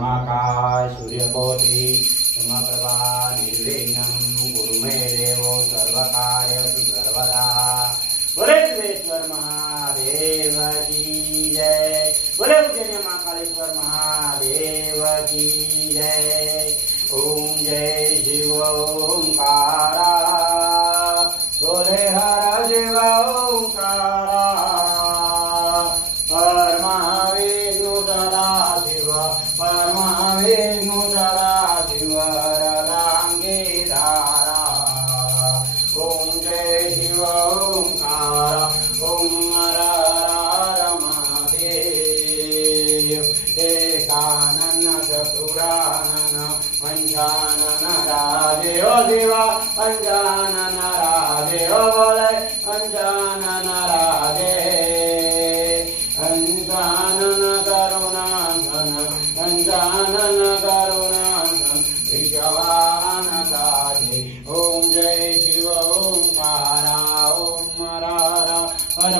महाकाय सूर्यकोटि समप्रभा निर्विघ्नं कुरु मे देव सर्वकार्येषु सर्वदा। बोले सिद्धेश्वर महादेव की जय। बोले उज्जैन महाकालेश्वर महादेव की जय। ओम जय शिव ओंकारा। बोले हर शिव ओंकारा। परमाविष्णु सदा शिव परमाविष्णु सदा शिव रदांगे धारा। ओम जय शिव ओंकारा। ओम हर हर महादेव। एकानन चतुरानन पंचानन राजे ओ शिवा पंचानन राजे ओ बोले पंचानन राजे। पंचानन करुणासन पंचानन करुणासन विश्ववाहन साजे। ओम जय शिव ओंकारा। ओम हर हर हर